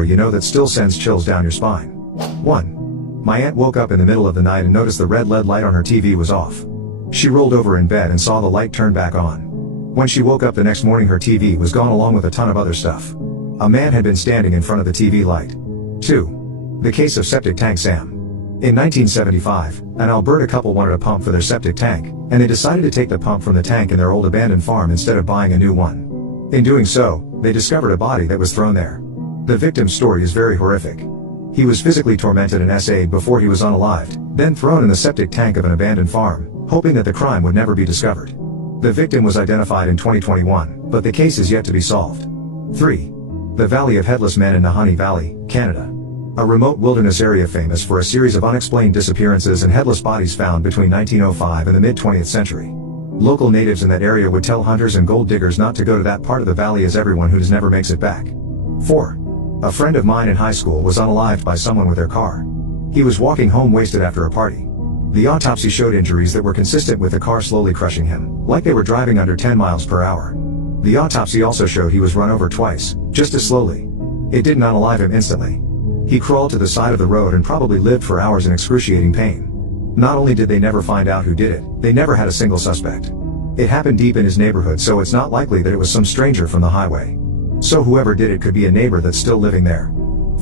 story you know that still sends chills down your spine. 1. My aunt woke up in the middle of the night and noticed the red LED light on her TV was off. She rolled over in bed and saw the light turn back on. When she woke up the next morning, her TV was gone along with a ton of other stuff. A man had been standing in front of the TV light. 2. The case of septic tank Sam. In 1975, an Alberta couple wanted a pump for their septic tank, and they decided to take the pump from the tank in their old abandoned farm instead of buying a new one. In doing so, they discovered a body that was thrown there. The victim's story is very horrific. He was physically tormented and essayed before he was unalived, then thrown in the septic tank of an abandoned farm, hoping that the crime would never be discovered. The victim was identified in 2021, but the case is yet to be solved. 3. The Valley of Headless Men in Nahanni Valley, Canada. A remote wilderness area famous for a series of unexplained disappearances and headless bodies found between 1905 and the mid-20th century. Local natives in that area would tell hunters and gold diggers not to go to that part of the valley as everyone who never makes it back. 4. A friend of mine in high school was unalived by someone with their car. He was walking home wasted after a party. The autopsy showed injuries that were consistent with the car slowly crushing him, like they were driving under 10 miles per hour. The autopsy also showed he was run over twice, just as slowly. It didn't unalive him instantly. He crawled to the side of the road and probably lived for hours in excruciating pain. Not only did they never find out who did it, they never had a single suspect. It happened deep in his neighborhood, so it's not likely that it was some stranger from the highway. So whoever did it could be a neighbor that's still living there.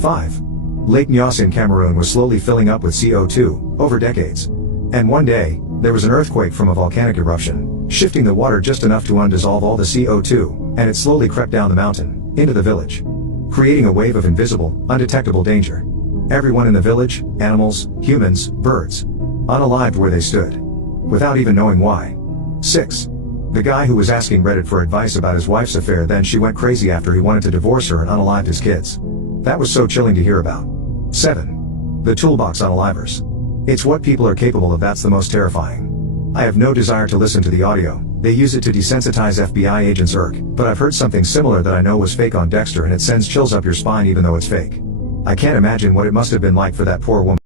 5. Lake Nyos in Cameroon was slowly filling up with CO2, over decades. And one day, there was an earthquake from a volcanic eruption, shifting the water just enough to undissolve all the CO2, and it slowly crept down the mountain, into the village, creating a wave of invisible, undetectable danger. Everyone in the village, animals, humans, birds, unalived where they stood, without even knowing why. 6. The guy who was asking Reddit for advice about his wife's affair, then she went crazy after he wanted to divorce her and unalived his kids. That was so chilling to hear about. 7. The toolbox unalivers. It's what people are capable of that's the most terrifying. I have no desire to listen to the audio. They use it to desensitize FBI agents but I've heard something similar that I know was fake on Dexter, and it sends chills up your spine even though it's fake. I can't imagine what it must have been like for that poor woman.